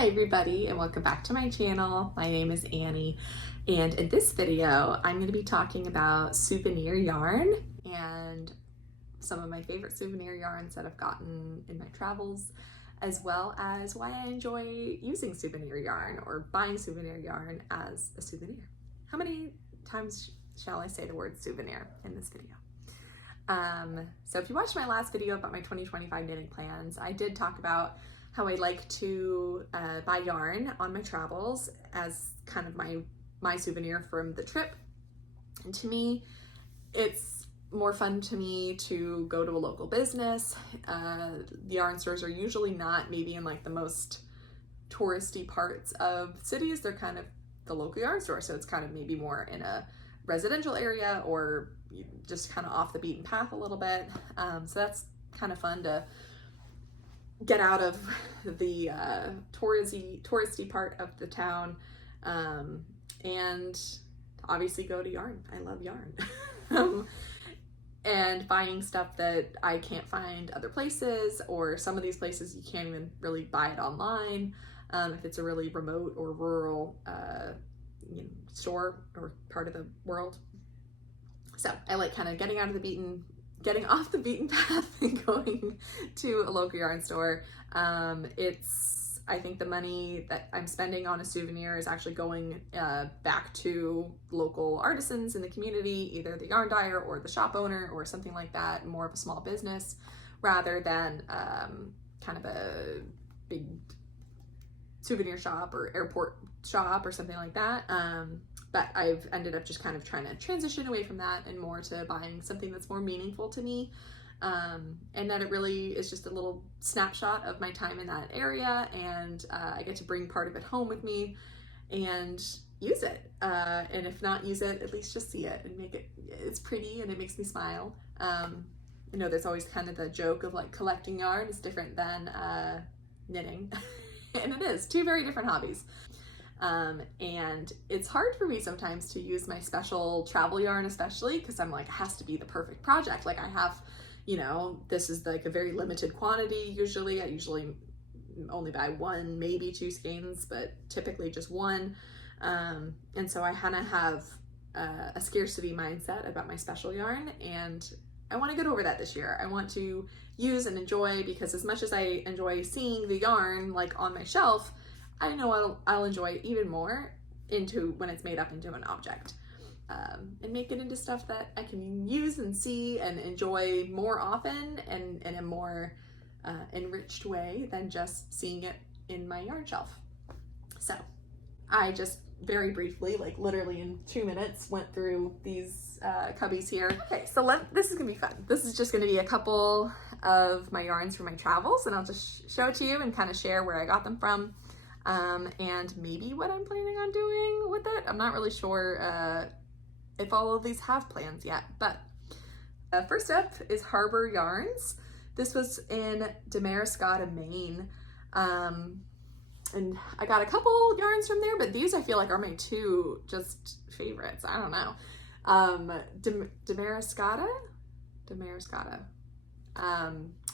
Hi everybody and welcome back to my channel. My name is Annie and in this video I'm going to be talking about Souvenir Yarn and some of my favorite souvenir yarns that I've gotten in my travels, as well as why I enjoy using souvenir yarn or buying souvenir yarn as a souvenir. How many times shall I say the word souvenir in this video? So if you watched my last video about my 2025 knitting plans, I did talk about how I like to buy yarn on my travels as kind of my souvenir from the trip. And to me, it's more fun to me to go to a local business. The yarn stores are usually not maybe in like the most touristy parts of cities. They're kind of the local yarn store. So it's kind of maybe more in a residential area or just kind of off the beaten path a little bit. So that's kind of fun to get out of the touristy part of the town, and obviously go to yarn. I love yarn. And buying stuff that I can't find other places, or some of these places you can't even really buy it online if it's a really remote or rural store or part of the world. So I like kind of getting off the beaten path and going to a local yarn store. I think the money that I'm spending on a souvenir is actually going back to local artisans in the community, either the yarn dyer or the shop owner or something like that, more of a small business, rather than kind of a big souvenir shop or airport shop or something like that. But I've ended up just kind of trying to transition away from that and more to buying something that's more meaningful to me. And that it really is just a little snapshot of my time in that area, and I get to bring part of it home with me and use it. And if not use it, at least just see it and it's pretty and it makes me smile. You know, there's always kind of the joke of like collecting yarn is different than knitting. And it is two very different hobbies. And it's hard for me sometimes to use my special travel yarn, especially because I'm like, it has to be the perfect project. Like I have, this is like a very limited quantity. I usually only buy one, maybe two skeins, but typically just one. And so I kind of have a scarcity mindset about my special yarn, and I want to get over that this year. I want to use and enjoy, because as much as I enjoy seeing the yarn like on my shelf, I know I'll enjoy it even more when it's made up into an object, and make it into stuff that I can use and see and enjoy more often and in a more enriched way than just seeing it in my yarn shelf. So I just very briefly, like literally in 2 minutes, went through these cubbies here. Okay, so this is gonna be fun. This is just gonna be a couple of my yarns from my travels, and I'll just show it to you and kind of share where I got them from. And maybe what I'm planning on doing with it. I'm not really sure if all of these have plans yet, but first up is Harbor Yarns. This was in Damariscotta, Maine. And I got a couple yarns from there, but these I feel like are my two just favorites. I don't know. Damariscotta?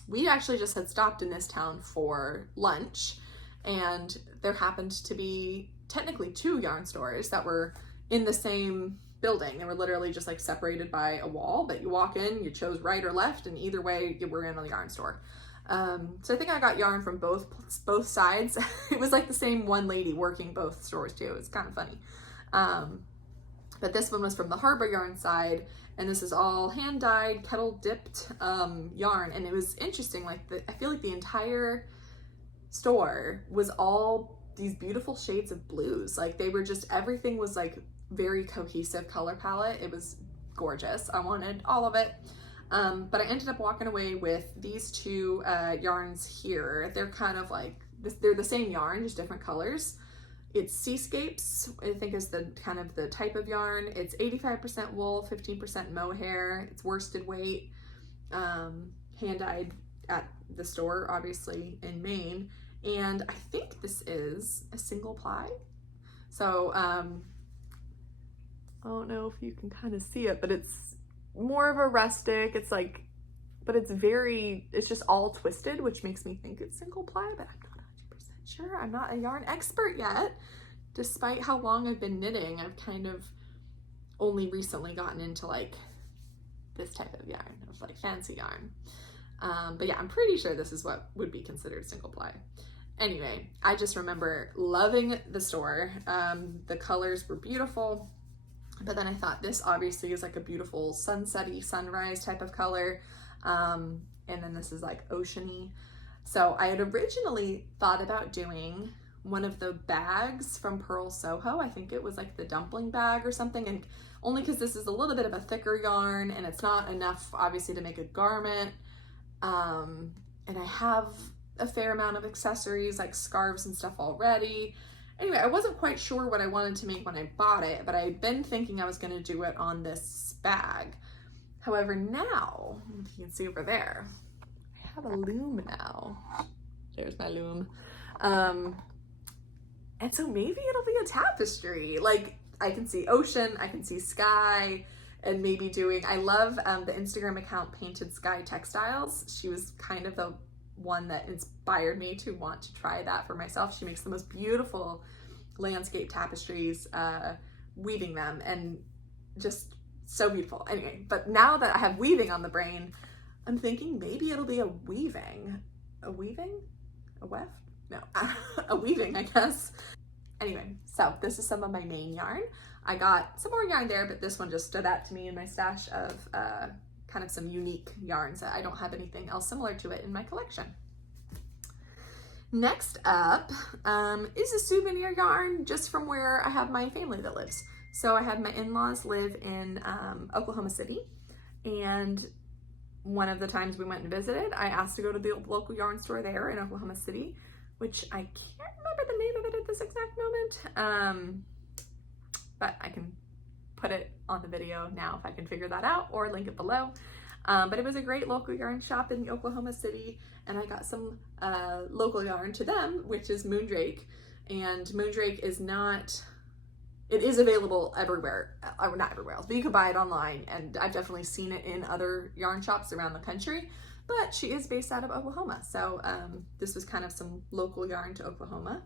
We actually just had stopped in this town for lunch, and there happened to be technically two yarn stores that were in the same building. They were literally just like separated by a wall, but you walk in, you chose right or left, and either way you were in a yarn store. So I think I got yarn from both sides. It was like the same one lady working both stores too. It's kind of funny. But this one was from the Harbor Yarn side, and this is all hand dyed, kettle dipped yarn. And it was interesting, like I feel like the entire store was all these beautiful shades of blues. Like they were just, everything was like very cohesive color palette. It was gorgeous. I wanted all of it. But I ended up walking away with these two yarns here. They're kind of like, they're the same yarn, just different colors. It's Seascapes, I think is the kind of the type of yarn. It's 85% wool, 15% mohair. It's worsted weight, hand dyed at the store, obviously in Maine. And I think this is a single ply. So I don't know if you can kind of see it, but it's more of a rustic. It's like, but it's just all twisted, which makes me think it's single ply, but I'm not 100% sure, I'm not a yarn expert yet. Despite how long I've been knitting, I've kind of only recently gotten into like this type of yarn, of like fancy yarn. But yeah, I'm pretty sure this is what would be considered single ply. Anyway, I just remember loving the store. The colors were beautiful, but then I thought this obviously is like a beautiful sunsetty, sunrise type of color. And then this is like oceany. So I had originally thought about doing one of the bags from Pearl Soho. I think it was like the dumpling bag or something, and only because this is a little bit of a thicker yarn and it's not enough obviously to make a garment. And I have a fair amount of accessories like scarves and stuff already. Anyway, I wasn't quite sure what I wanted to make when I bought it, but I had been thinking I was going to do it on this bag. However, now, if you can see over there, I have a loom now. There's my loom. And so maybe it'll be a tapestry. Like, I can see ocean, I can see sky, and maybe doing, I love the Instagram account Painted Sky Textiles. She was kind of the one that inspired me to want to try that for myself. She makes the most beautiful landscape tapestries, weaving them, and just so beautiful. Anyway, but now that I have weaving on the brain, I'm thinking maybe it'll be a weaving. A weaving? A weft? No, a weaving, I guess. Anyway, so this is some of my main yarn. I got some more yarn there, but this one just stood out to me in my stash of kind of some unique yarns that I don't have anything else similar to it in my collection. Next up is a souvenir yarn just from where I have my family that lives. So I have my in-laws live in Oklahoma City, and one of the times we went and visited, I asked to go to the local yarn store there in Oklahoma City, which I can't remember the name of it at this exact moment, but I can put it on the video now if I can figure that out, or link it below. But it was a great local yarn shop in Oklahoma City, and I got some local yarn to them, which is Moondrake. And Moondrake is not, it is available everywhere, not everywhere else, but you can buy it online, and I've definitely seen it in other yarn shops around the country, but she is based out of Oklahoma. So this was kind of some local yarn to Oklahoma.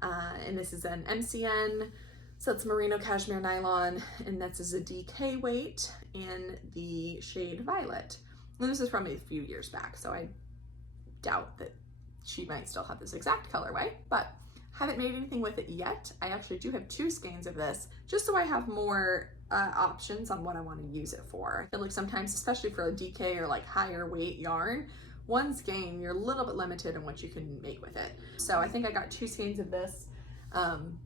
And this is an MCN, so it's merino cashmere nylon, and that's a DK weight in the shade Violet. And this is from a few years back, so I doubt that she might still have this exact colorway, but haven't made anything with it yet. I actually do have 2 skeins of this, just so I have more options on what I want to use it for. I feel like sometimes, especially for a DK or like higher weight yarn, 1 skein, you're a little bit limited in what you can make with it. So I think I got 2 skeins of this.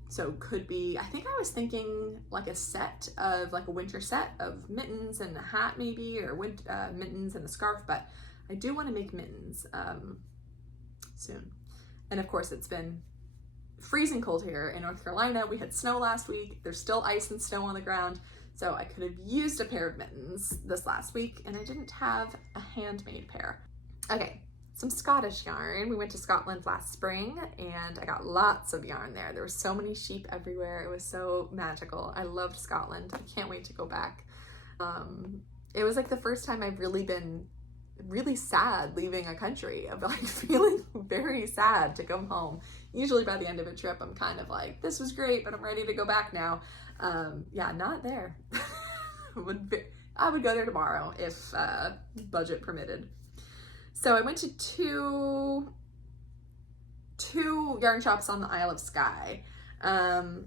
So could be, I think I was thinking like a set of, like a winter set of mittens and a hat maybe, or mittens and a scarf, but I do want to make mittens soon. And of course it's been freezing cold here in North Carolina. We had snow last week. There's still ice and snow on the ground. So I could have used a pair of mittens this last week, and I didn't have a handmade pair. Okay, some Scottish yarn. We went to Scotland last spring, and I got lots of yarn there. There were so many sheep everywhere. It was so magical. I loved Scotland. I can't wait to go back. It was like the first time I've really been really sad leaving a country, of like feeling very sad to come home. Usually by the end of a trip, I'm kind of like, this was great, but I'm ready to go back now. Yeah, not there. I would go there tomorrow if budget permitted. So I went to two yarn shops on the Isle of Skye.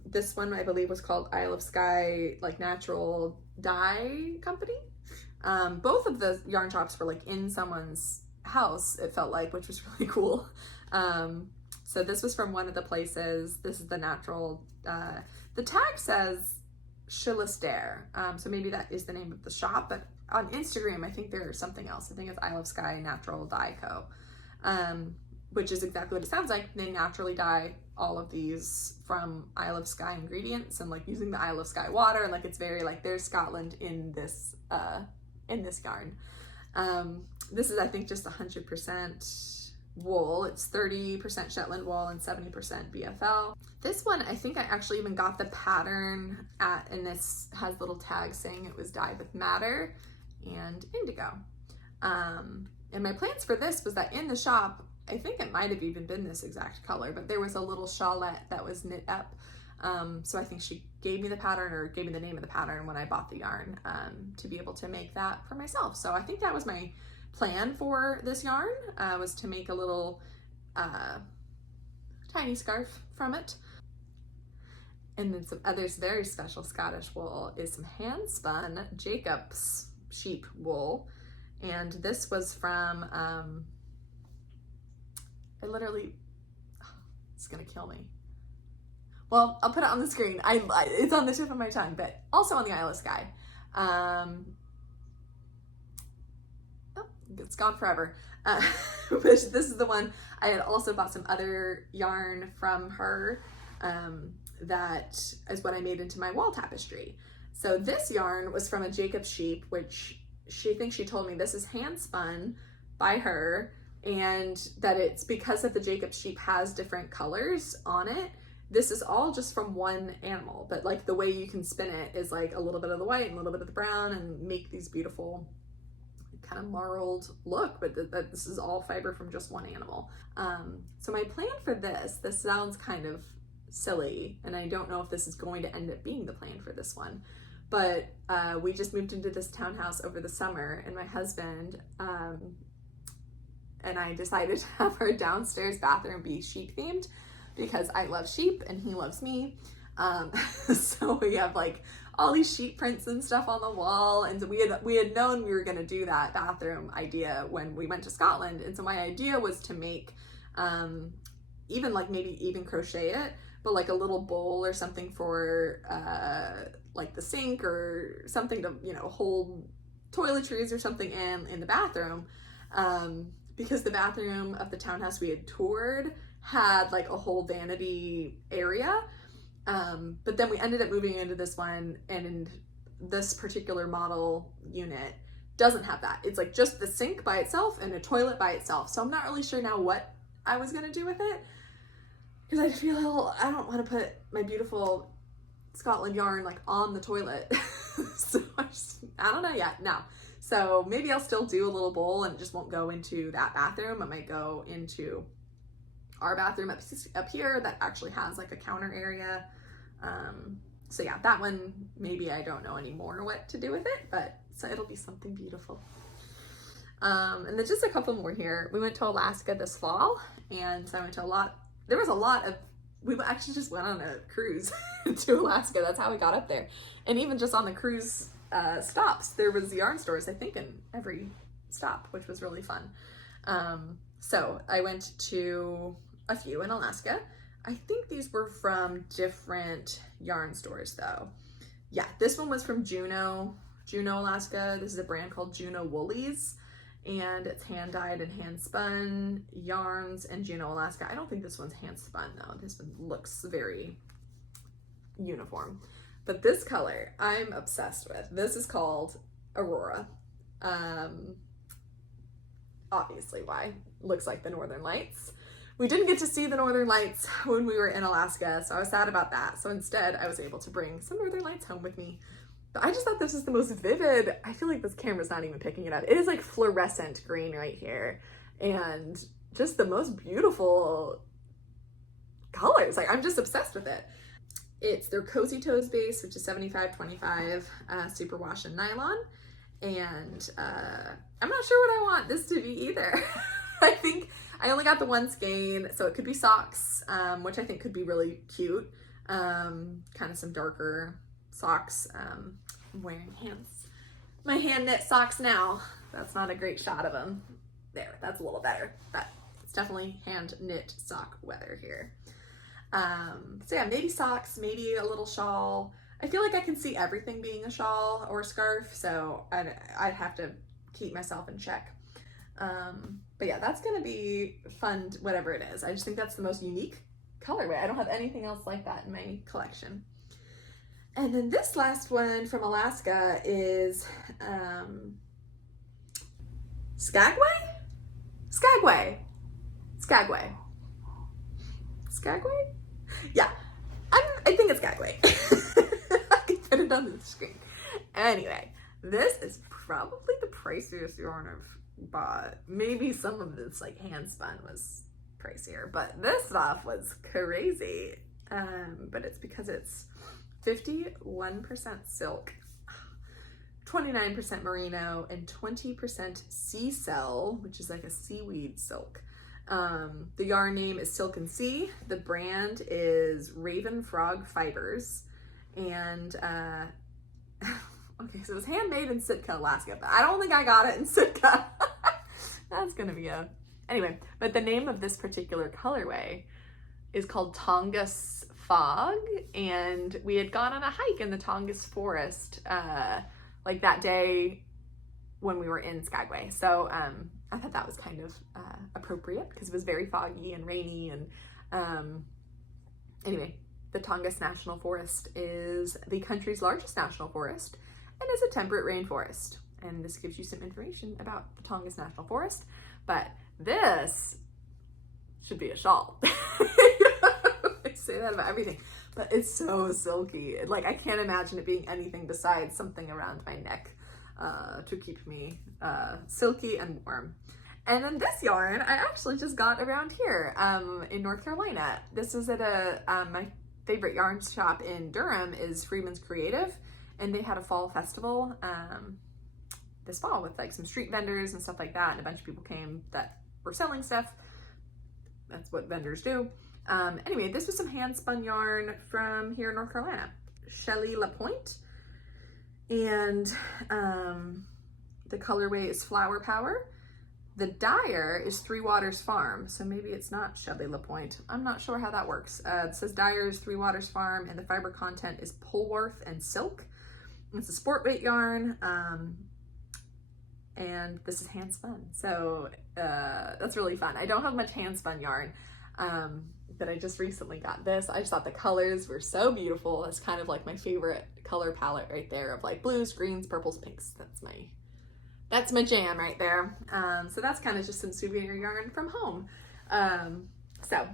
This one I believe was called Isle of Skye, like Natural Dye Company. Both of the yarn shops were like in someone's house, it felt like, which was really cool. So this was from one of the places. This is the natural, the tag says Chilister, so maybe that is the name of the shop, but on Instagram I think there's something else. I think it's Isle of Skye Natural Dye Co., which is exactly what it sounds like. They naturally dye all of these from Isle of Skye ingredients, and like using the Isle of Skye water, like it's very like there's Scotland in this yarn. This is, I think, just 100% wool. It's 30% Shetland wool and 70% BFL. This one, I think I actually even got the pattern at, and this has little tags saying it was dyed with madder and indigo. And my plans for this was that in the shop, I think it might have even been this exact color, but there was a little shawlette that was knit up. So I think she gave me the pattern, or gave me the name of the pattern when I bought the yarn, to be able to make that for myself. So I think that was my plan for this yarn, was to make a little tiny scarf from it. And then some others very special Scottish wool is some hand spun Jacob's sheep wool. And this was from, it's gonna kill me. Well, I'll put it on the screen. It's on the tip of my tongue, but also on the Isle of Skye. It's gone forever. Which this is the one. I had also bought some other yarn from her, that is what I made into my wall tapestry. So this yarn was from a Jacob's sheep, which she thinks she told me this is hand spun by her, and that it's because of the Jacob's sheep has different colors on it. This is all just from one animal, but like the way you can spin it is like a little bit of the white and a little bit of the brown and make these beautiful kind of marled look, but this is all fiber from just one animal. So my plan for this sounds kind of silly, and I don't know if this is going to end up being the plan for this one, but we just moved into this townhouse over the summer, and my husband and I decided to have our downstairs bathroom be sheep themed, because I love sheep and he loves me. So we have like all these sheep prints and stuff on the wall, and so we had known we were going to do that bathroom idea when we went to Scotland. And so my idea was to make even like maybe even crochet it, but like a little bowl or something for like the sink or something to, you know, hold toiletries or something in the bathroom, because the bathroom of the townhouse we had toured had like a whole vanity area, but then we ended up moving into this one, and this particular model unit doesn't have that. It's like just the sink by itself and a toilet by itself. So I'm not really sure now what I was gonna do with it, because I feel I don't want to put my beautiful Scotland yarn like on the toilet. So I don't know yet. No. So maybe I'll still do a little bowl, and it just won't go into that bathroom. It might go into our bathroom up here that actually has like a counter area. So yeah, that one, maybe I don't know anymore what to do with it, but so it'll be something beautiful. And then just a couple more here. We went to Alaska this fall, and so I went to we actually just went on a cruise to Alaska. That's how we got up there. And even just on the cruise stops, there was yarn stores, I think, in every stop, which was really fun. So I went to a few in Alaska. I think these were from different yarn stores though. Yeah, this one was from Juneau, Alaska. This is a brand called Juneau Woolies, and it's hand dyed and hand spun yarns in Juneau, Alaska. I don't think this one's hand spun though. This one looks very uniform. But this color I'm obsessed with. This is called Aurora. Obviously why? Looks like the Northern Lights. We didn't get to see the Northern Lights when we were in Alaska, so I was sad about that. So instead, I was able to bring some Northern Lights home with me. But I just thought this is the most vivid. I feel like this camera's not even picking it up. It is like fluorescent green right here, and just the most beautiful colors. Like, I'm just obsessed with it. It's their Cozy Toes base, which is 75/25 superwash and nylon. And I'm not sure what I want this to be either. I think I only got the one skein, so it could be socks, which I think could be really cute. Kind of some darker socks. I'm wearing my hand knit socks now. That's not a great shot of them. There, that's a little better, but it's definitely hand knit sock weather here. So yeah, maybe socks, maybe a little shawl. I feel like I can see everything being a shawl or a scarf, so I'd have to keep myself in check. But yeah, that's gonna be fun, whatever it is. I just think that's the most unique colorway. I don't have anything else like that in my collection. And then this last one from Alaska is Skagway? Skagway. Yeah, I think it's Skagway. I can put it on the screen. Anyway, this is probably the priciest yarn I've bought. Maybe some of this like hand spun was pricier, but this stuff was crazy. But it's because it's 51% silk, 29% merino, and 20% sea cell, which is like a seaweed silk. The yarn name is Silk and Sea. The brand is Raven Frog Fibers. And okay, so it was handmade in Sitka, Alaska, but I don't think I got it in Sitka. That's gonna be anyway, but the name of this particular colorway is called Tongass Fog, and we had gone on a hike in the Tongass forest like that day when we were in Skagway. So I thought that was kind of appropriate because it was very foggy and rainy. And anyway, the Tongass National Forest is the country's largest national forest and is a temperate rainforest. And this gives you some information about the Tongass National Forest. But this should be a shawl. I say that about everything, but it's so silky. Like, I can't imagine it being anything besides something around my neck to keep me silky and warm. And then this yarn I actually just got around here in North Carolina. This is at my favorite yarn shop in Durham is Freeman's Creative, and they had a fall festival this fall with like some street vendors and stuff like that, and a bunch of people came that were selling stuff. That's what vendors do. Anyway, this was some hand spun yarn from here in North Carolina, Shelley LaPointe, and the colorway is Flower Power. The dyer is Three Waters Farm, so maybe it's not Shelley LaPointe. I'm not sure how that works. It says dyer is Three Waters Farm, and the fiber content is Polwarth and silk. It's a sport weight yarn, and this is hand spun, so that's really fun. I don't have much hand spun yarn, but I just recently got this. I just thought the colors were so beautiful. It's kind of like my favorite color palette right there of like blues, greens, purples, pinks. That's my jam right there. So that's kind of just some souvenir yarn from home. So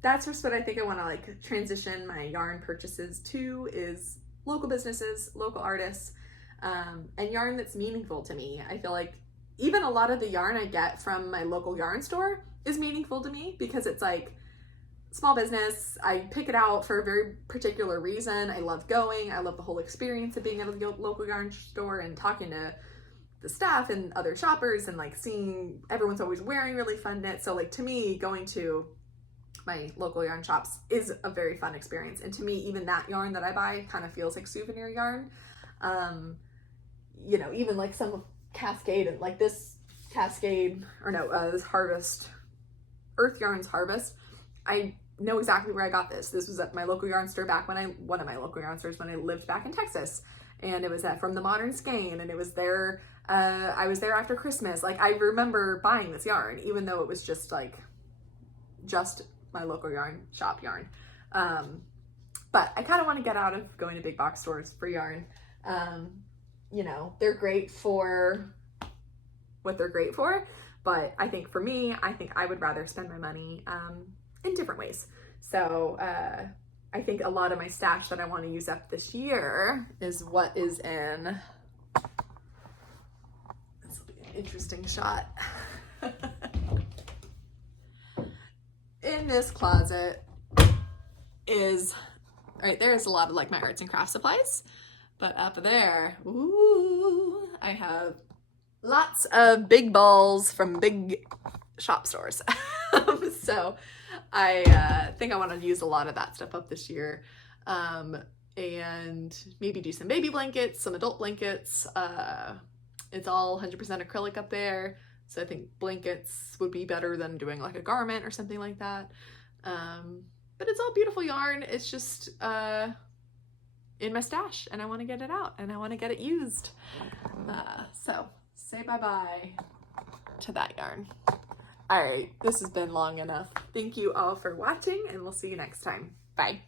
that's just what I think I want to like transition my yarn purchases to, is local businesses, local artists, and yarn that's meaningful to me. I feel like even a lot of the yarn I get from my local yarn store is meaningful to me because it's like small business. I pick it out for a very particular reason. I love going. I love the whole experience of being at a local yarn store and talking to the staff and other shoppers and like seeing everyone's always wearing really fun knits. So like to me, going to my local yarn shops is a very fun experience. And to me, even that yarn that I buy kind of feels like souvenir yarn. You know, even like some Cascade and like this Cascade, or no, this Harvest, Earth Yarns Harvest. I know exactly where I got this. This was at my local yarn store back when one of my local yarn stores when I lived back in Texas. And it was from the Modern Skein, and it was there, I was there after Christmas. Like, I remember buying this yarn, even though it was just my local yarn shop yarn. But I kind of want to get out of going to big box stores for yarn. You know, they're great for what they're great for, but I think for me, I think I would rather spend my money in different ways. So I think a lot of my stash that I want to use up this year is what is in, this will be an interesting shot. In this closet is, right there's a lot of like my arts and crafts supplies, but up there, ooh, I have lots of big balls from big shop stores. So I think I want to use a lot of that stuff up this year, and maybe do some baby blankets, some adult blankets. It's all 100% acrylic up there, so I think blankets would be better than doing like a garment or something like that. But it's all beautiful yarn. It's just in my stash, and I want to get it out, and I want to get it used. So say bye-bye to that yarn. All right, this has been long enough. Thank you all for watching, and we'll see you next time. Bye.